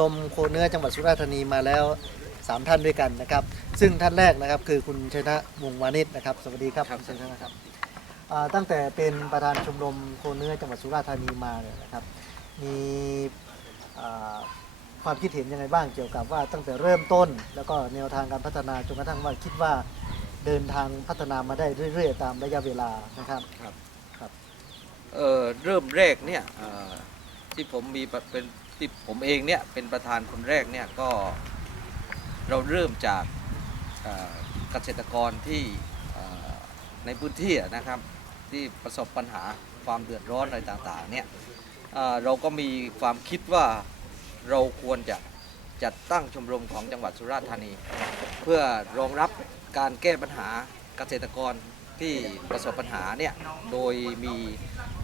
รมโคเนื้อจังหวัดสุราษฎร์ธานีมาแล้วสามท่านด้วยกันนะครับ ซึ่งท่านแรกนะครับคือคุณชัยนะวงศ์วานิชนะครับ สวัสดีครับคุณชัยนะครับอ่าตั้งแต่เป็นประธานชมรมโคเนื้อจังหวัดสุราษฎร์ธานีมาเนี่ยนะครับ มีอ่าความคิดเห็นยังไงบ้างเกี่ยวกับว่าตั้งแต่เริ่มต้น แล้วก็แนวทางการพัฒนาจนกระทั่งว่าคิดว่าเดินทางพัฒนามาได้เรื่อย ๆ ตามระยะเวลานะครับเอ่อเริ่มแรกเนี่ยเอ่อที่ผมมีปะเป็น ที่ผมเองเนี่ยเป็นประธานคนแรกเนี่ยก็เราเริ่มจากเกษตรกรที่ในพื้นที่นะครับที่ประสบปัญหาความเดือดร้อนอะไรต่างๆเนี่ยเอ่อเราก็มีความคิดว่าเราควรจะจัดตั้งชมรมของจังหวัดสุราษฎร์ธานี เพื่อรองรับการแก้ปัญหาเกษตรกรที่ประสบปัญหาเนี่ยโดยมี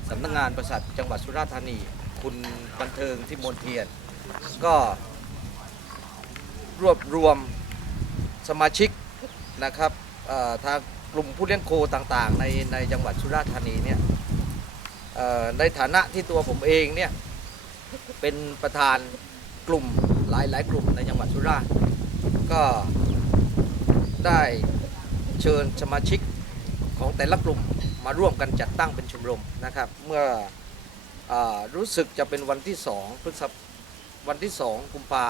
สำนักงานบริษัทจังหวัดสุราษฎร์ธานี คุณบันเทิงที่มนเทียน ก็รวบรวมสมาชิกนะครับเอ่อทางกลุ่มผู้เลี้ยงโคต่างๆ ในในจังหวัดสุราษฎร์ธานีเนี่ยในฐานะที่ตัวผมเองเนี่ยเป็นประธานกลุ่มหลายหลายๆกลุ่มในจังหวัดสุราษฎร์ก็ได้เชิญสมาชิกของแต่ละกลุ่มมาร่วมกันจัดตั้งเป็นชมรมนะครับ เมื่อ รู้สึกจะเป็นวันที่2พฤษภวันที่ 2 กุมภา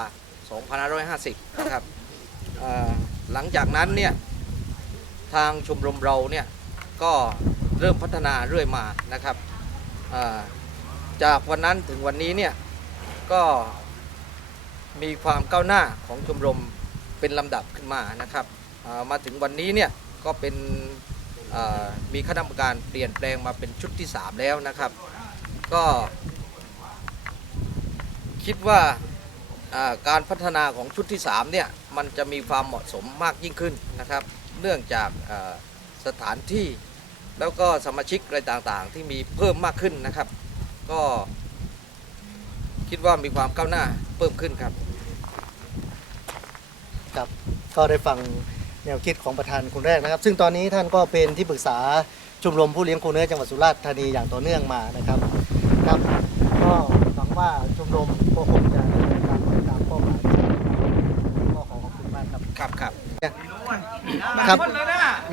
2550 นะครับหลังจากนั้นเนี่ยทางชมรมเราเนี่ยก็เริ่มพัฒนาเรื่อยมานะครับจากวันนั้นถึงวันนี้เนี่ยก็มีความก้าวหน้าของชมรมเป็นลำดับขึ้นมานะครับามาถึงวันนี้เนี่ยก็เป็นมีคณะกรรมการเปลี่ยนแปลงมาเป็นชุดที่ 3 แล้วนะครับ ก็ คิดว่าการพัฒนาของชุดที่ 3 เนี่ย มันจะมีความเหมาะสมมากยิ่งขึ้นนะครับ เนื่องจากสถานที่แล้วก็สมาชิกอะไรต่างๆ ที่มีเพิ่มมากขึ้นนะครับ ก็คิดว่ามีความก้าวหน้าเพิ่มขึ้นครับครับก็ได้ฟังแนวคิดของประธานคนแรกนะครับ ซึ่งตอนนี้ท่านก็เป็นที่ปรึกษาชมรมผู้เลี้ยงโคเนื้อจังหวัดสุราษฎร์ธานีอย่างต่อเนื่องมานะครับ ครับ ก็หวังว่าชมรมก็คงจะดำเนินการไปตามเป้าหมายก็ขอขอบคุณมากครับครับครับครับ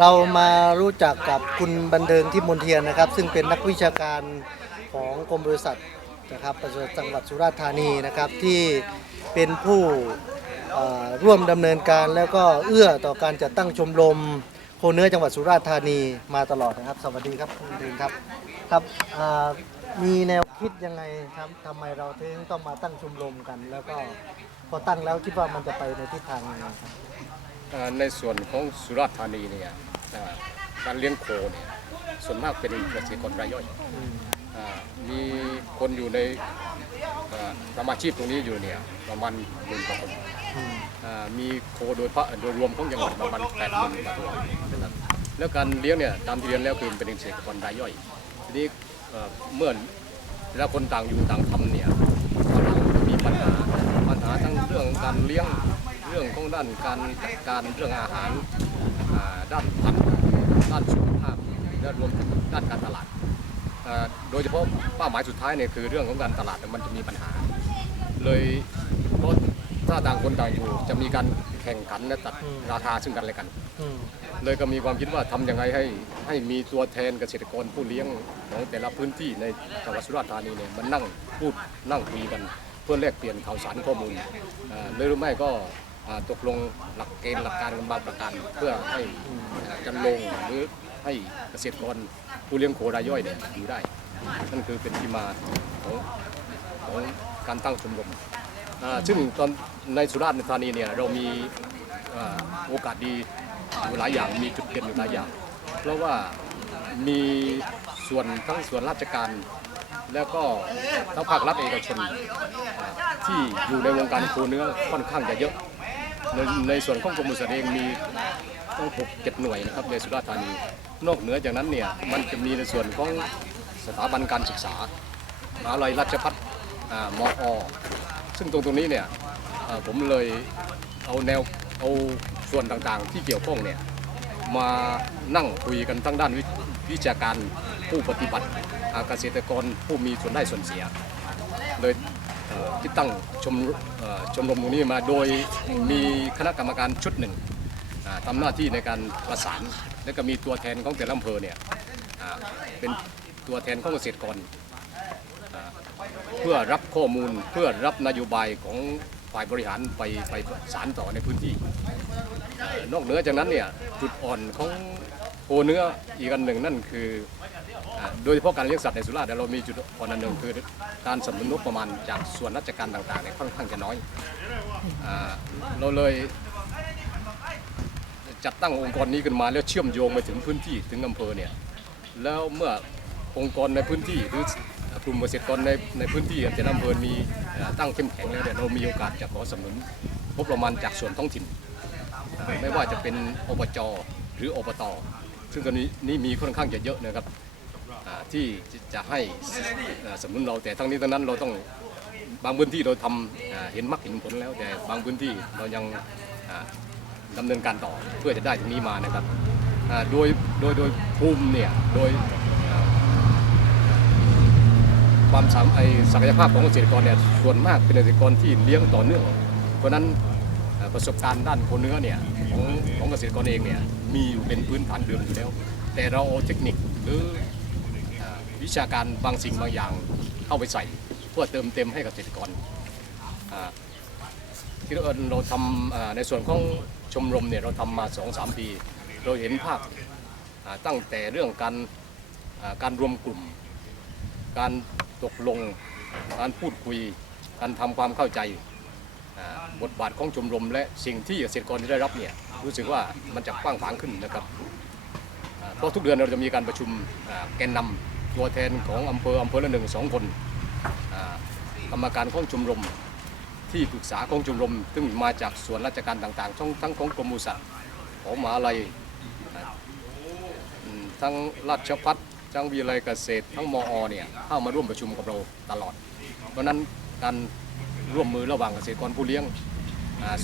เรามารู้จักกับคุณบันเทิงที่มนเทียนนะครับ ซึ่งเป็นนักวิชาการของกรมบริษัทนะครับประสุจังหวัดสุราษฎร์ธานีนะครับที่เป็นผู้เอ่อร่วมดำเนินการแล้วก็เอื้อต่อการจัดตั้งชมรมโคเนื้อจังหวัดสุราษฎร์ธานีมาตลอดนะครับ สวัสดีครับคุณบันเทิงครับครับอ่า มีแนวคิดยังไงครับทำไมเราถึงต้องมาตั้งชมรมกัน แล้วก็พอตั้งแล้วคิดว่ามันจะไปในทิศทางยังไงครับเอ่อในส่วนของสุราษฎร์ธานีเนี่ยเอ่อการเลี้ยงโคเนี่ยส่วนมากเป็นเกษตรกรรายย่อยอืมอ่ามีคนอยู่ในเอ่อสมาชีพตรงนี้อยู่เนี่ยประมาณหมื่นกว่าคนอืมอ่ามีโคโดยพระโดยรวมของจังหวัดประมาณแปดหมื่นกว่าตัวนะครับแล้วการเลี้ยงเนี่ยตามที่เรียนแล้วคือเป็นเกษตรกรรายย่อยทีนี้ เมื่อเวลาคนต่างอยู่ต่างทำเนี่ยก็มีปัญหาปัญหาทั้งเรื่องการเลี้ยงเรื่องของด้านการจัดการเรื่องอาหารด้านพันด้านสุขภาพและรวมถึงด้านการตลาด โดยเฉพาะเป้าหมายสุดท้ายเนี่ยคือเรื่องของการตลาดมันจะมีปัญหา เลยเพราะถ้าต่างคนต่างอยู่จะมีการ ข่งขันและตัดราคาซึ่งกันและกัน อืม เลยก็มีความคิดว่าทำยังไงให้ให้มีตัวแทนเกษตรกรผู้เลี้ยงของแต่ละพื้นที่ในจังหวัดสุราษฎร์ธานีเนี่ยมันนั่งพูดนั่งคุยกัน เพื่อแลกเปลี่ยนข่าวสารข้อมูลอ่าเลยหรือไม่ก็อ่าตกลงหลักเกณฑ์หลักการกันบางประการเพื่อให้จันลงหรือให้เกษตรกรผู้เลี้ยงโครายย่อยเนี่ยอยู่ได้ นั่นคือเป็นที่มาของของการตั้งชมรม อ่าซึ่งตอนในสุราษฎร์ธานีเนี่ยเรามีอ่าโอกาสดีอยู่หลายอย่างมีจุดเด่นอยู่หลายอย่าง เพราะว่ามีส่วนทั้งส่วนราชการ แล้วก็ทั้งภาครัฐเอกชนอ่าที่อยู่ในวงการโคเนื้อค่อนข้างจะเยอะ ในในส่วนของกรมอุตสาหกรรมมีต้องหกเจ็ดหน่วยนะครับในสุราษฎร์ธานี นอกเหนือจากนั้นเนี่ยมันจะมีในส่วนของสถาบันการศึกษามหาลัยราชพัฒอ่ามอ ซึ่งตรงตรงนี้เนี่ยผมเลยเอาแนวเอาส่วนต่างๆ ที่เกี่ยวข้องเนี่ยมานั่งคุยกันทั้งด้านวิวชาการผู้ปฏิบัติอาเกษตรกรผู้มีส่วนได้ส่วนเสียเลยที่ตั้งชมชมรมตรงนี้มาโดยมีคณะกรรมการชุดหนึ่งทำหน้าที่ในการประสาน และก็มีตัวแทนของแต่ละอำเภอเนี่ยเป็นตัวแทนของเกษตรกร เพื่อรับข้อมูลเพื่อรับนโยบายของฝ่ายบริหารไปไปสารต่อในพื้นที่เอ่อนอกเหนือจากนั้นเนี่ยจุดอ่อนของโคเนื้ออีกอันหนึ่งนั่นคืออ่าโดยเฉพาะการเลี้ยงสัตว์ในสุราษฎร์เนี่ยเรามีจุดอ่อนอันหนึ่งคือการสนับสนุนงบประมาณจากส่วนราชการต่างๆเนี่ยค่อนข้างจะน้อยอ่าเราเลย จัดตั้งองค์กรนี้ขึ้นมาแล้วเชื่อมโยงไปถึงพื้นที่ถึงอำเภอเนี่ยแล้วเมื่อองค์กรในพื้นที่หรือ ลุ่มเกษตรกรในในพื้นที่แต่ละอำเภอมีอ่าตั้งเข้มแข็งแล้วเนี่ยเรามีโอกาสจะขอสนับสนุนงบประมาณจากส่วนท้องถิ่น ไม่ว่าจะเป็นอบจหรืออบต ซึ่งตอนนี้นี่มีค่อนข้างจะเยอะนะครับที่จะให้สนับสนุนเราแต่ทั้งนี้ทั้งนั้นเราต้องบางพื้นที่เราทำอ่าเห็นมรรคเห็นผลแล้วแต่บางพื้นที่เรายังอ่าดำเนินการต่อเพื่อจะได้ตรงนี้มานะครับโดยโดยโดยภูมิเนี่ยโดย ความสามไอศักยภาพของเกษตรกรเนี่ยส่วนมากเป็นเกษตรกรที่เลี้ยงต่อเนื่อง เพราะนั้นประสบการณ์ด้านโคเนื้อเนี่ยของของเกษตรกรเองเนี่ยมีอยู่เป็นพื้นฐานเดิมอยู่แล้ว แต่เราเอาเทคนิคหรือวิชาการบางสิ่งบางอย่างเข้าไปใส่ เพื่อเติมเต็มให้กับเกษตรกรที่เราเราทำในส่วนของชมรมเนี่ยเราทำมา 2-3 ปี เราเห็นภาพตั้งแต่เรื่องการการรวมกลุ่ม การ ตกลงการพูดคุยการทำความเข้าใจบทบาทของชมรม และสิ่งที่เกษตรกรได้รับเนี่ยรู้สึกว่ามันจะกว้างขวางขึ้นนะครับเพราะทุกเดือนเราจะมีการประชุมแกนนำตัวแทนของอำเภออำเภอละหนึ่งสองคนกรรมการของชมรม ที่ปรึกษาของชมรม ซึ่งมาจากส่วนราชการต่างๆทั้งทั้งของกรมอุตสาหของมหาลัยอ่าอืมทั้งราชพัฒ ทั้งวิทยาลัยเกษตรทั้งมอเนี่ยเข้ามาร่วมประชุมกับเราตลอด เพราะนั้นการร่วมมือระหว่างเกษตรกรผู้เลี้ยง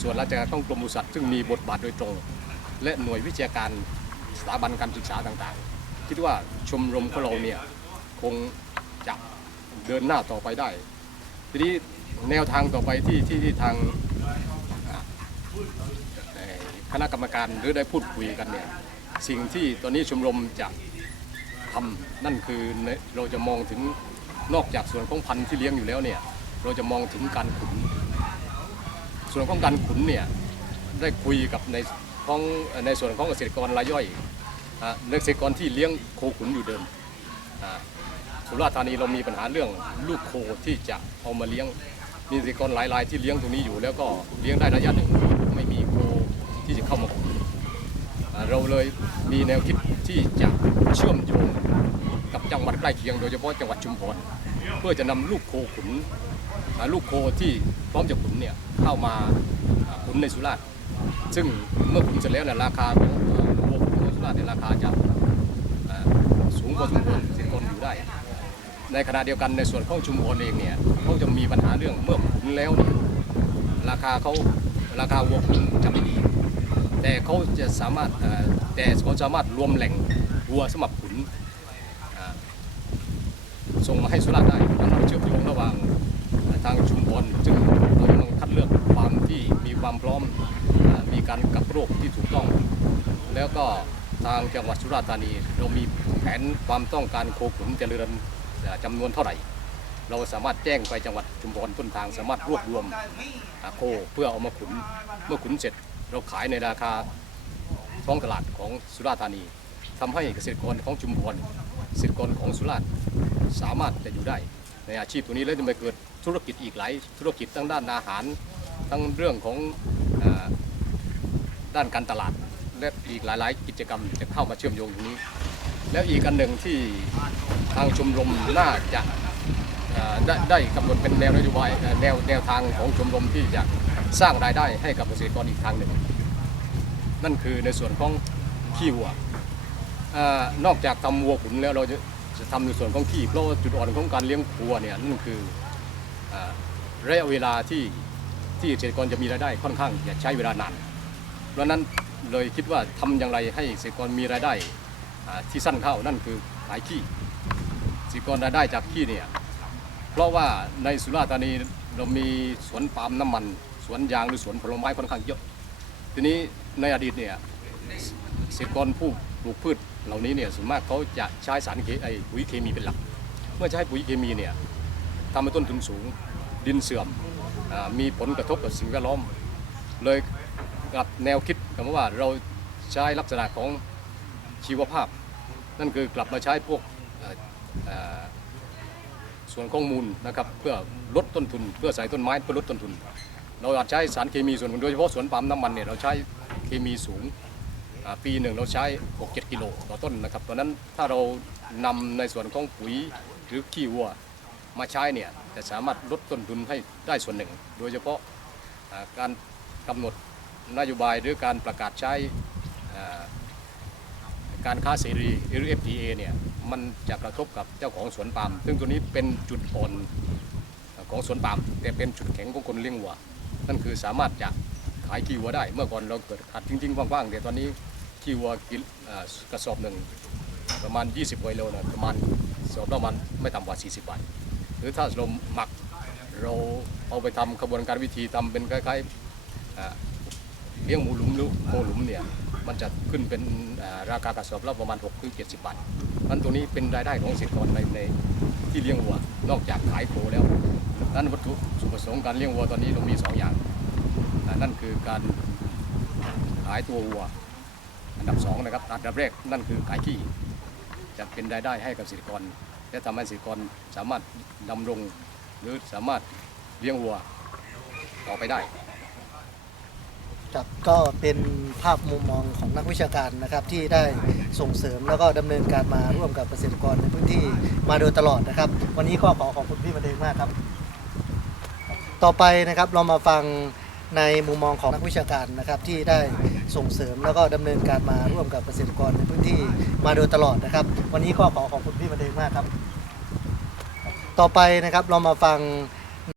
ส่วนราชการของกรมปศุสัตว์ซึ่งมีบทบาทโดยตรง และหน่วยวิชาการสถาบันการศึกษาต่างๆ คิดว่าชมรมของเราเนี่ยคงจะเดินหน้าต่อไปได้ ทีนี้แนวทางต่อไปที่ที่ที่ทางคณะกรรมการหรือได้พูดคุยกันเนี่ยสิ่งที่ตอนนี้ชมรมจะ ทำนั่นคือเราจะมองถึงนอกจากส่วนของพันธุ์ที่เลี้ยงอยู่แล้วเนี่ยเราจะมองถึงการขุน ส่วนของการขุนเนี่ยได้คุยกับในของในส่วนของเกษตรกรรายย่อยเกษตรกรที่เลี้ยงโคขุนอยู่เดิมสุราษฎร์ธานีเรามีปัญหาเรื่องลูกโคที่จะเอามาเลี้ยงมีเกษตรกรหลายรายที่เลี้ยงตรงนี้อยู่ แล้วก็เลี้ยงได้ระยะหนึ่งไม่มีโคที่จะเข้ามาขุนอ่า เลยมีแนวคิดที่จะเชื่อมโยงกับจังหวัดใกล้เคียงโดยเฉพาะจังหวัดชุมพรเพื่อจะนำลูกโคขุนลูกโคที่พร้อมจะขุนเนี่ยเข้ามาขุนในสุราษฎร์ซึ่งเมื่อขุนเสร็จแล้วเนี่ยราคาของอ่าวัวขุนในสุราษฎร์เนี่ยราคาจะสูงพอสมควรเกษตรกรอยู่ได้ ในขณะเดียวกันในส่วนของชุมพรเองเนี่ยเขาจะมีปัญหาเรื่องเมื่อขุนแล้วเนี่ยราคาเขาราคาวัวขุนจะไม่ดี แต่เขาจะสามารถ แต่เขาสามารถรวมแหล่งวัวสำหรับขุนส่งมาให้สุราษฎร์ได้มันเชื่อมโยงระหว่างทางชุมพรจึงเรากำลังคัดเลือกฟาร์มที่มีความพร้อมอมีการกักโรคที่ถูกต้อง แล้วก็ทางจังหวัดสุราษฎร์ธานี เรามีแผนความต้องการโคขุนเจริญอ่าจำนวนเท่าไหร่ เราสามารถแจ้งไปจังหวัดชุมพรต้นทางสามารถรวบรวมโคเพื่อเอามาขุน เมื่อขุนเสร็จเราขายในราคา ท้องตลาดของสุราษฎร์ธานีทำให้เกษตรกรของชุมพรเกษตรกรของสุราษฎร์สามารถจะอยู่ได้ในอาชีพตัวนี้แล้วจะมาเกิดธุรกิจอีกหลายธุรกิจทั้งด้านอาหาร ทั้งเรื่องของอด้านการตลาด และอีกหลาย ๆ กิจกรรมจะเข้ามาเชื่อมโยงตรงนี้ แล้วอีกอันหนึ่งที่ทางชมรมน่าจะได้ได้กำหนดเป็นแนวนโยบายแนวแนวทางของชมรมที่จะสร้างรายได้ให้กับเกษตรกรอีกทางหนึ่ง นั่นคือในส่วนของขี้วัวอนอกจากทำวัวขุนแล้วเราจะจะทำในส่วนของขี้เพราะว่าจุดอ่อนของการเลี้ยงวัวเนี่ยนั่นคืออระยะเวลาที่ที่เกษตรกรจะมีรายได้ค่อนข้างจะใช้เวลานาน เพราะนั้นเลยคิดว่าทำอย่างไรให้เกษตรกรมีรายได้ที่สั้นเข้านั่นคือขายขี้เกษตรกรรายได้จากขี้เนี่ยเพราะว่าในสุราษฎร์ธานีเรามีสวนปาล์มน้ำมัน สวนยางหรือสวนผลไม้ค่อนข้างเยอะทีนี้ ในอดีตเนี่ยเกษตรกรผู้ปลูกพืชเหล่านี้เนี่ยส่วนมากเขาจะใช้สารเคไอปุ๋ยเคมีเป็นหลัก เมื่อใช้ปุ๋ยเคมีเนี่ยทำให้ต้นทุนสูงดินเสื่อมอมีผลกระทบกับสิ่งแวดล้อม เลยกลับแนวคิดกันว่าเราใช้ลักษณะของชีวภาพ นั่นคือกลับมาใช้พวกส่วนข้อมูลนะครับเพื่อลดต้นทุน เพื่อใส่ต้นไม้เพื่อลดต้นทุน เราอาจใช้สารเคมีส่วนหนึ่งโดยเฉพาะสวนปาล์มน้ำมันเนี่ยเราใช้ มีสูงปีหนึ่งเราใช้ 6-7 กิโลต่อต้นนะครับตอนนั้นถ้าเรานำในส่วนของปุ๋ยหรือขี้วัวมาใช้เนี่ยจะสามารถลดต้นทุนให้ได้ส่วนหนึ่ง โดยเฉพาะการกำหนดนโยบายหรือการประกาศใช้การค้าเสรีหรือ FTA เนี่ยมันจะกระทบกับเจ้าของสวนปาล์มซึ่งตัวนี้เป็นจุดอ่อนของสวนปาล์มแต่เป็นจุดแข็งของคนเลี้ยงวัวนั่นคือสามารถจะ ขายขี้วัวได้ เมื่อก่อนเราเกิดขัดจริงๆว่างๆแต่ตอนนี้ขี้วัวกินกระสอบหนึ่งประมาณ 20กิโลนะประมาณสอบประมาณไม่ต่ำกว่า 40 บาท หรือถ้าเราหมักเราเอาไปทำกระบวนการวิธีทำเป็นคล้ายๆเลี้ยงหมูหลุมหรือโคหลุมเนี่ยมันจะขึ้นเป็นราคากระสอบละประมาณ6ถึง70บาทนั้นตัวนี้เป็นรายได้ของเกษตรกรในในที่เลี้ยงวัว นอกจากขายโคแล้วนั้นวัตถุสุประสงค์การเลี้ยงวัวตอนนี้เรามีสองอย่าง นั่นคือการขายตัววัว อันดับสองนะครับอันดับแรกนั่นคือขายขี้จะเป็นรายได้ให้กับเกษตรกร และทำให้เกษตรกรสามารถดำรงหรือสามารถเลี้ยงวัวต่อไปได้ครับก็เป็นภาพมุมมองของนักวิชาการนะครับที่ได้ส่งเสริมแล้วก็ดำเนินการมาร่วมกับเกษตรกรในพื้นที่มาโดยตลอดนะครับ วันนี้ก็ขอขอบคุณพี่บันเทิงมากครับ ต่อไปนะครับเรามาฟัง ในมุมมองของนักวิชาการนะครับที่ได้ส่งเสริมแล้วก็ดำเนินการมาร่วมกับเกษตรกรในพื้นที่มาโดยตลอดนะครับ วันนี้ก็ขอขอบคุณพี่บันเทิงมากครับ ต่อไปนะครับเรามาฟัง